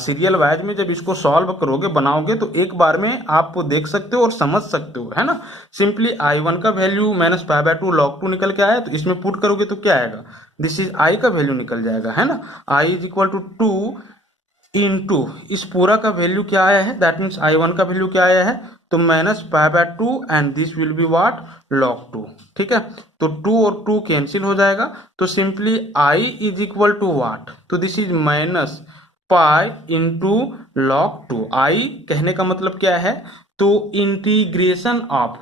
सीरियल वाइज में जब इसको सॉल्व करोगे बनाओगे तो एक बार में आप देख सकते हो और समझ सकते हो, है ना। सिंपली i1 का value minus pi by 2 log 2 निकल के आया, तो इसमें पुट करोगे तो क्या आएगा, दिस इज i का वैल्यू निकल जाएगा, है ना। i is equal to 2 into इस पूरा का वैल्यू क्या आया है, दैट मीन्स i1 का वैल्यू क्या आया है, तो minus pi by 2 and this will be what, log 2, ठीक है। तो 2 और 2 कैंसिल हो जाएगा, तो simply i is equal to what, तो this is minus pi into log 2। i कहने का मतलब क्या है, तो इंटीग्रेशन ऑफ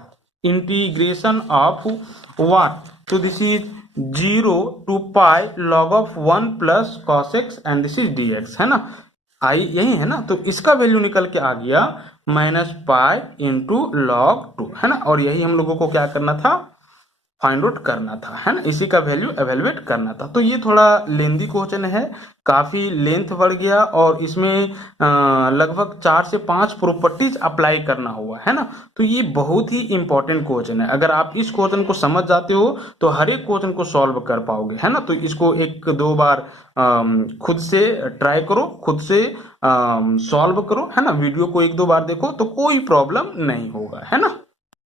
व्हाट, तो this is 0 to pi log of 1 plus cos x and this is dx, है ना। आई यही है ना, तो इसका वैल्यू निकल के आ गया माइनस पाई इंटू लॉग 2, है ना। और यही हम लोगों को क्या करना था, फाइंड आउट करना था, है ना, इसी का वैल्यू एवेलुएट करना था। तो ये थोड़ा लेंदी क्वेश्चन है, काफी लेंथ बढ़ गया और इसमें लगभग 4 से 5 प्रॉपर्टीज अप्लाई करना हुआ, है ना। तो ये बहुत ही इंपॉर्टेंट क्वेश्चन है, अगर आप इस क्वेश्चन को समझ जाते हो तो हर एक क्वेश्चन को सॉल्व कर पाओगे, है ना। तो इसको 1-2 बार खुद से ट्राई करो, खुद से सॉल्व करो, है ना। वीडियो को 1-2 बार देखो तो कोई प्रॉब्लम नहीं होगा, है ना।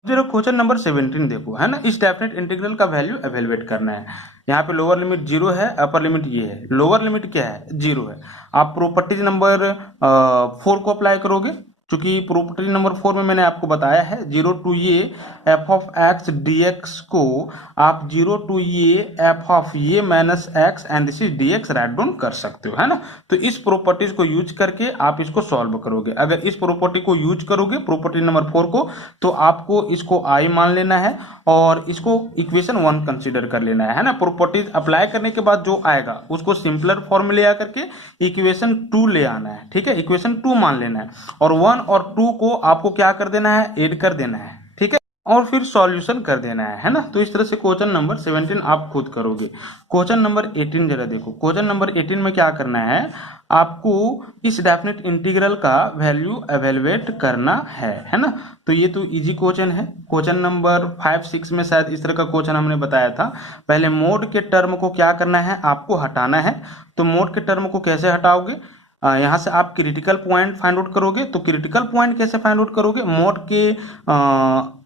जरा क्वेश्चन नंबर 17 देखो, है ना। इस डेफिनेट इंटीग्रल का वैल्यू एवेलुएट करना है। यहाँ पे लोअर लिमिट 0 है, अपर लिमिट ये है। लोअर लिमिट क्या है, 0 है। आप प्रॉपर्टीज नंबर 4 को अप्लाई करोगे, क्योंकि प्रॉपर्टी नंबर 4 में मैंने आपको बताया है 0 टू ये F of x D x को आप 0 टू ये एफ ऑफ ये minus x and this is D x write down कर सकते हो, है ना। तो इस प्रॉपर्टीज को यूज करके आप इसको सॉल्व करोगे। अगर इस प्रॉपर्टी को यूज करोगे प्रॉपर्टी नंबर 4 को, तो आपको इसको आई मान लेना है और इसको इक्वेशन 1 कंसिडर कर लेना है ना। प्रॉपर्टीज अप्लाई करने के बाद जो आएगा उसको सिंपलर फॉर्म में ले आकर के इक्वेशन 2 ले आना है, ठीक है। इक्वेशन 2 मान लेना है और 1 और 2 को आपको क्या कर देना है, ऐड कर देना है, ठीक है, और फिर सॉल्यूशन कर देना है ना। तो इस तरह से क्वेश्चन नंबर 17 आप खुद करोगे। क्वेश्चन नंबर 18 जरा देखो। क्वेश्चन नंबर 18 में क्या करना है, आपको इस डेफिनेट इंटीग्रल का वैल्यू एवेलुएट करना है ना। तो ये तो इजी क्वेश्चन है। क्वेश्चन नंबर 5-6 में शायद इस तरह का क्वेश्चन हमने बताया था। पहले मोड के टर्म को क्या करना है, आपको हटाना है। तो मोड के टर्म को कैसे हटाओगे, यहाँ से आप क्रिटिकल पॉइंट फाइंड आउट करोगे। तो क्रिटिकल पॉइंट कैसे फाइंड आउट करोगे, मोड के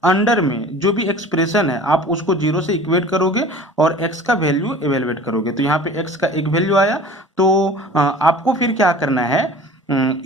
अंडर में जो भी एक्सप्रेशन है आप उसको 0 से इक्वेट करोगे और x का वैल्यू एवेलुएट करोगे। तो यहाँ पे x का एक वैल्यू आया, तो आपको फिर क्या करना है,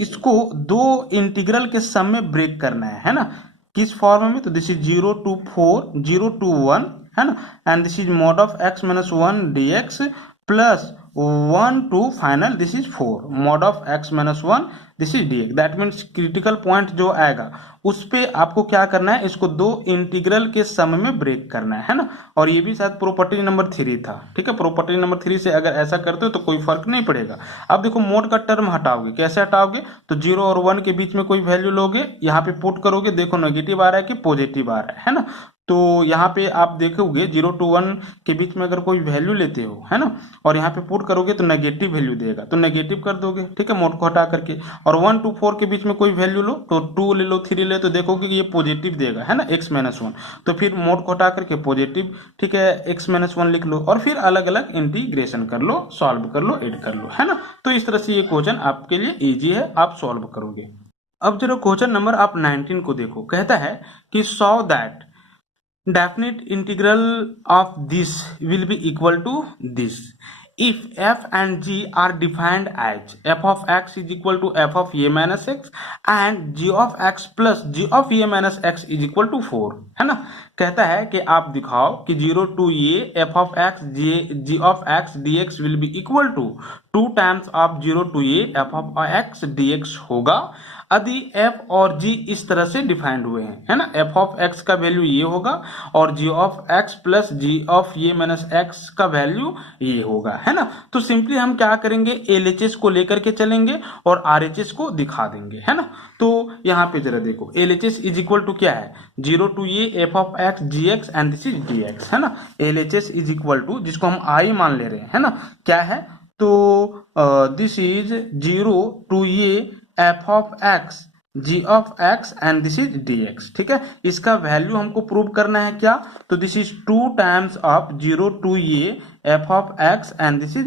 इसको 2 इंटीग्रल के सम में ब्रेक करना है ना। किस फॉर्म में, तो दिस इज 0 to 4, 0 to 1, है ना, and this is mod of x minus 1 dx plus 1 to final this is 4 mod of x minus 1 this is dx। That means critical point जो आएगा उस पे आपको क्या करना है, इसको 2 इंटीग्रल के सम में ब्रेक करना है ना। और ये भी शायद प्रॉपर्टी नंबर 3 था, ठीक है। प्रॉपर्टी नंबर 3 से अगर ऐसा करते हो तो कोई फर्क नहीं पड़ेगा। अब देखो मोड का टर्म हटाओगे, कैसे हटाओगे, तो 0 और 1 के बीच में कोई वैल्यू लोगे, यहाँ पे पुट करोगे, देखो नेगेटिव आ रहा है कि पॉजिटिव आ रहा है ना। तो यहाँ पे आप देखोगे 0 to 1 के बीच में अगर कोई वैल्यू लेते हो, है ना, और यहाँ पे पुट करोगे तो नेगेटिव वैल्यू देगा, तो नेगेटिव कर दोगे, ठीक है, मोड को हटा करके। और 1 to 4 के बीच में कोई वैल्यू लो, तो 2 ले लो, 3 ले, तो देखोगे कि ये पॉजिटिव देगा, है ना, x minus 1। तो फिर मोड को हटा करके पॉजिटिव, ठीक है, x minus 1 लिख लो और फिर अलग अलग इंटीग्रेशन कर लो, सॉल्व कर लो, ऐड कर लो, है ना। तो इस तरह से ये क्वेश्चन आपके लिए इजी है, आप सॉल्व करोगे। अब जरा क्वेश्चन नंबर आप 19 को देखो। कहता है कि saw that definite integral of this will be equal to this if f and g are defined as f of x is equal to f of a minus x and g of x plus g of a minus x is equal to 4, है ना। कहता है कि आप दिखाओ कि 0 to a f of x g of x dx will be equal to 2 times of 0 to a f of x dx होगा यदि f और g इस तरह से डिफाइंड हुए हैं, है ना, f ऑफ x का वैल्यू ये होगा और g of x plus g of ये माइनस x का वैल्यू ये होगा, है ना। तो सिंपली हम क्या करेंगे, LHS को लेकर के चलेंगे और RHS को दिखा देंगे, है ना। तो यहाँ पे जरा देखो, LHS इज इक्वल टू क्या है, 0 टू ये f of x gx and this is dx, है ना। LHS इज इक्वल टू, जिसको हम I मान ले रहे हैं, है ना, क्या है, तो दिस इज 0 टू ये f of x g of x and this is dx, ठीक है। इसका वैल्यू हमको प्रूव करना है क्या, तो this is 2 times of 0 to ये f of x and this is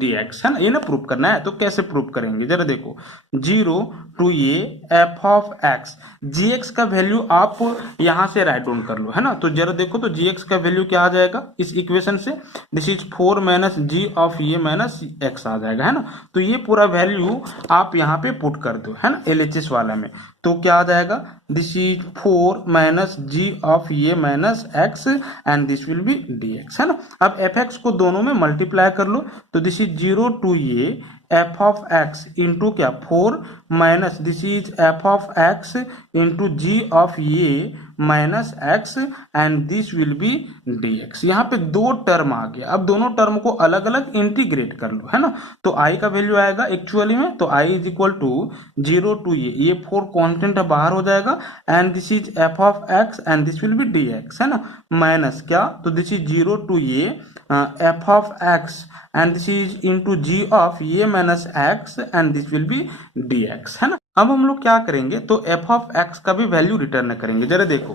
dx, है ना, ये ना प्रूव करना है। तो कैसे प्रूव करेंगे, जरा देखो, 0 टू ये f ऑफ x, gx का वैल्यू आप यहां से राइट डाउन कर लो, है ना। तो जरा देखो, तो gx का वैल्यू क्या आ जाएगा इस इक्वेशन से, this is 4 minus g of ये माइनस x आ जाएगा, है ना। तो ये पूरा वैल्यू आप यहाँ पे पुट कर दो, है ना, LHS वाला में, तो क्या आ जाएगा, this is 4 minus g of ये minus x and this will be dx, है ना। अब fx को दोनों में मल्टीप्लाई कर लो, तो दिस इज 0 टू ये f ऑफ x इंटू क्या 4 minus this is f of x into g of ये minus x and this will be dx। यहाँ पे दो टर्म आ गया, अब दोनों टर्म को अलग अलग इंटीग्रेट कर लो, है ना। तो i का वैल्यू आएगा एक्चुअली में, तो i is equal to 0 to ये 4 कॉन्स्टेंट बाहर हो जाएगा and this is f of x and this will be dx, है ना, माइनस क्या, तो दिस इज 0 टू ये f of x and this is into g of ये minus x and this will be dx, है ना। अब हम लोग क्या करेंगे, तो f ऑफ x का भी वैल्यू रिटर्न करेंगे। जरा देखो,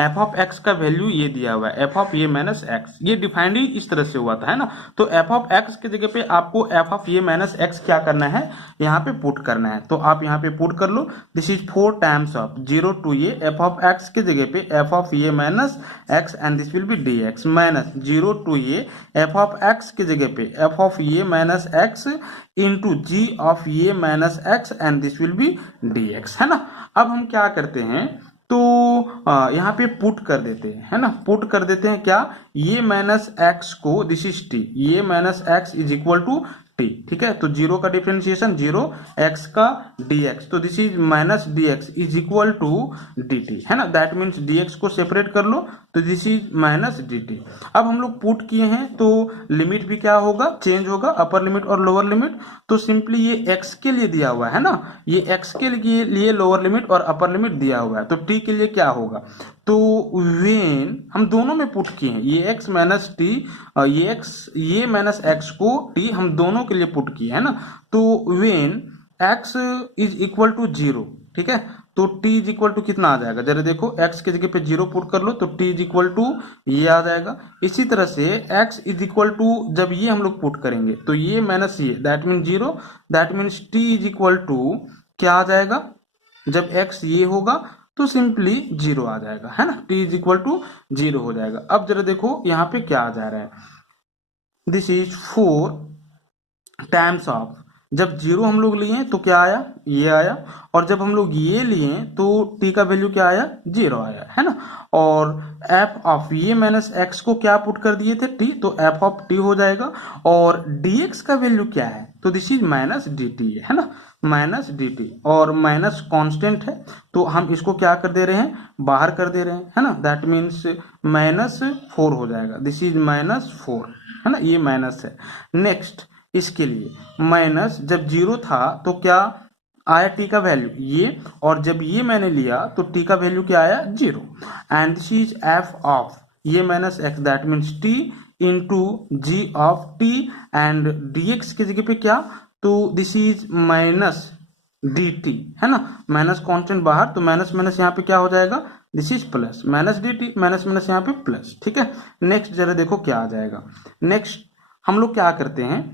f ऑफ x का वैल्यू ये दिया हुआ है, f ऑफ ये माइनस x, ये डिफाइंड ही इस तरह से हुआ था, है ना। तो f ऑफ x की जगह पे आपको f ऑफ ये माइनस x क्या करना है, यहाँ पे पुट करना है। तो आप यहाँ पे पुट कर लो, this is 4 times of 0 to ये f ऑफ x की जगह पे f ऑफ ये minus x and this will be dx, minus 0 to ये f ऑफ x की जगह पे f ऑफ ये minus x into g of ये minus x and this will be dx, है ना। अब हम क्या करते हैं, तो यहाँ पे पुट कर देते हैं, है ना, पुट कर देते हैं क्या, ये माइनस x को, दिस इज t, ये minus x is equal to t, ठीक है। तो 0 का डिफरेंशिएशन 0, x का dx, तो this is minus dx is equal to dt, है ना। दैट मीन्स dx को सेपरेट कर लो, तो दिस इज माइनस dt। अब हम लोग पुट किए हैं, तो लिमिट भी क्या होगा, चेंज होगा, अपर लिमिट और लोअर लिमिट। तो सिंपली ये x के लिए दिया हुआ है ना, ये x के लिए लोअर लिमिट और अपर लिमिट दिया हुआ है, तो t के लिए क्या होगा, तो वेन हम दोनों में पुट किए हैं, ये x माइनस टी, ये माइनस x को t हम दोनों के लिए पुट किए, है ना। तो when x is equal to 0, ठीक है, तो t इज इक्वल टू कितना आ जाएगा, जरा देखो, x की जगह पे 0 पुट कर लो, तो t इज इक्वल टू ये आ जाएगा। इसी तरह से x इज इक्वल टू, जब ये हम लोग पुट करेंगे, तो ये माइनस ये, that mean 0, that means t is equal to क्या आ जाएगा, जब x ये होगा तो सिंपली 0 आ जाएगा, है ना, t इज इक्वल टू 0 हो जाएगा। अब जरा देखो यहाँ पे क्या आ जा रहा है, दिस इज 4 टाइम्स ऑफ, जब 0 हम लोग लिए तो क्या आया, ये आया, और जब हम लोग ये लिए तो t का वैल्यू क्या आया, 0 आया, है ना। और f ऑफ ये माइनस x को क्या पुट कर दिए थे, t, तो f ऑफ t हो जाएगा, और dx का वैल्यू क्या है, तो दिस इज माइनस dt, है ना, माइनस dt, और माइनस कांस्टेंट है, तो हम इसको क्या कर दे रहे हैं, बाहर कर दे रहे हैं, है ना। दैट मीन्स माइनस 4 हो जाएगा, दिस इज माइनस 4, है ना, ये माइनस है। नेक्स्ट इसके लिए माइनस, जब 0 था तो क्या आया t का वैल्यू ये, और जब ये मैंने लिया तो t का वैल्यू क्या आया, 0, and this is f of ये minus x, that means t into g of t and dx की जगह पे क्या, तो दिस इज माइनस dt, है ना, माइनस कांस्टेंट बाहर, तो माइनस माइनस यहाँ पे क्या हो जाएगा, this is plus, minus dt, minus minus यहाँ पे प्लस, ठीक है। नेक्स्ट जरा देखो क्या आ जाएगा, नेक्स्ट हम लोग क्या करते हैं,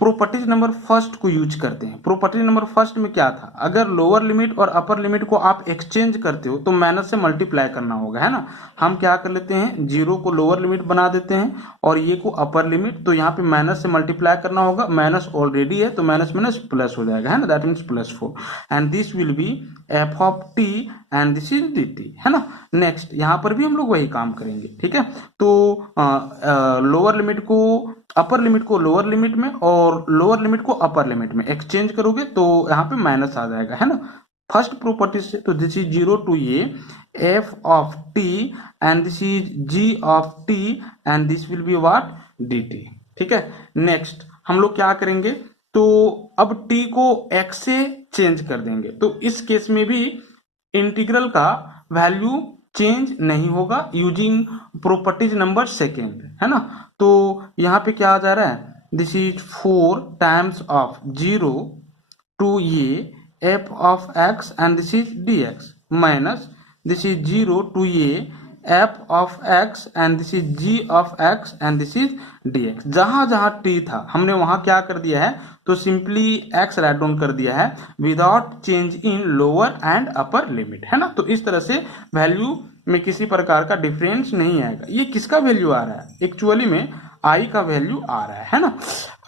प्रॉपर्टीज नंबर फर्स्ट को यूज करते हैं। प्रॉपर्टी नंबर फर्स्ट में क्या था, अगर लोअर लिमिट और अपर लिमिट को आप एक्सचेंज करते हो तो माइनस से मल्टीप्लाई करना होगा, है ना। हम क्या कर लेते हैं, 0 को लोअर लिमिट बना देते हैं और ये को अपर लिमिट, तो यहाँ पे माइनस से मल्टीप्लाई करना होगा, माइनस ऑलरेडी है तो माइनस माइनस प्लस हो जाएगा, है ना, that means plus 4, and this will B F of T and this is D T, है ना। नेक्स्ट यहाँ पर भी हम लोग वही काम करेंगे, ठीक है। तो लोअर लिमिट को अपर लिमिट को लोअर लिमिट में और लोअर लिमिट को अपर लिमिट में एक्सचेंज करोगे तो यहाँ पे माइनस आ जाएगा, है ना। फर्स्ट प्रॉपर्टी से, तो this is 0 to a f of t and this is g of t and this will be what dt। ठीक है, नेक्स्ट हम लोग क्या करेंगे, तो अब t को x से चेंज कर देंगे, तो इस केस में भी इंटीग्रल का वैल्यू चेंज नहीं होगा यूजिंग प्रॉपर्टीज नंबर सेकेंड, है ना। तो यहाँ पे क्या आ जा रहा है, this is 4 times of 0 to a f of x and this is dx minus this is 0 to a f of x and this is g of x and this is dx। जहां जहां t था हमने वहां क्या कर दिया है, तो सिंपली x राइट डाउन कर दिया है without change in lower and upper limit, है ना। तो इस तरह से वैल्यू में किसी प्रकार का डिफरेंस नहीं आएगा। ये किसका वैल्यू आ रहा है, एक्चुअली में आई का वैल्यू आ रहा है ना।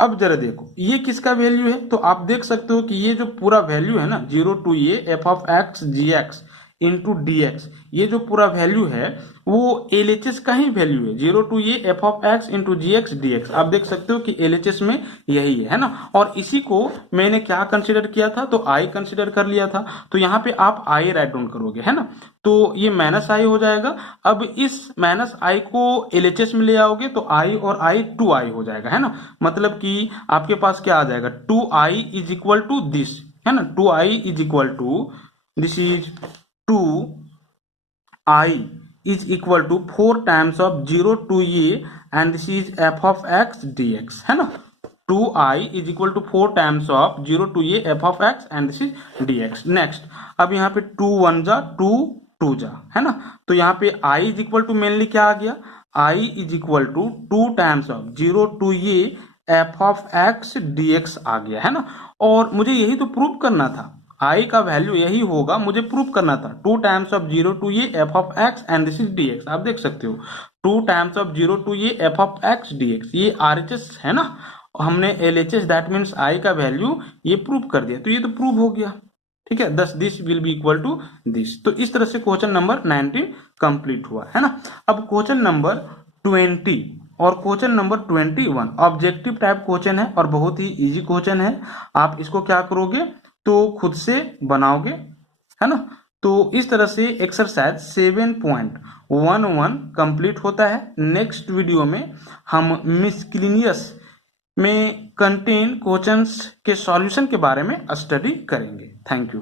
अब जरा देखो ये किसका वैल्यू है, तो आप देख सकते हो कि ये जो पूरा वैल्यू है ना 0 to a f of x gx into dx, ये जो पूरा वैल्यू है वो LHS का ही वैल्यू है, 0 to a f of x into gx dx। आप देख सकते हो कि LHS में यही है ना। और इसी को मैंने क्या कंसिडर किया था, तो i कंसिडर कर लिया था, तो यहाँ पे आप i राइट डाउन करोगे, है ना। तो ये माइनस i हो जाएगा। अब इस माइनस i को LHS में ले आओगे तो i और i 2i हो जाएगा, है ना। मतलब कि आपके पास क्या आ जाएगा, 2i is equal to this, है ना। 2i is equal to this is 2i is equal to 4 times of 0 to a and this is f of x dx, है ना। 2i is equal to 4 times of 0 to a f of x and this is dx। Next अब यहाँ पे 2 1 जा 2 2 जा, है ना। तो यहाँ पे i is equal to mainly क्या आ गया, i is equal to 2 times of 0 to a f of x dx आ गया, है ना। और मुझे यही तो प्रूव करना था, i का वैल्यू यही होगा, मुझे प्रूव करना था। 2 टाइम्स ऑफ 0 टू ये f of x and this is dx। आप देख सकते हो 2 टाइम्स ऑफ 0 टू ये f of x dx, ये RHS है ना, हमने LHS दैट मीन्स i का वैल्यू ये प्रूव कर दिया, तो ये तो प्रूव हो गया, ठीक है। दस this will be equal to this. तो इस तरह से क्वेश्चन नंबर 19 कंप्लीट हुआ, है ना। अब क्वेश्चन नंबर 20 और question number 21 objective type question है और बहुत ही इजी क्वेश्चन है। आप इसको क्या करोगे, तो खुद से बनाओगे, है ना। तो इस तरह से एक्सरसाइज 7.11 कंप्लीट होता है। नेक्स्ट वीडियो में हम मिसक्लिनियस में कंटेन क्वेश्चंस के सॉल्यूशन के बारे में स्टडी करेंगे। Thank you.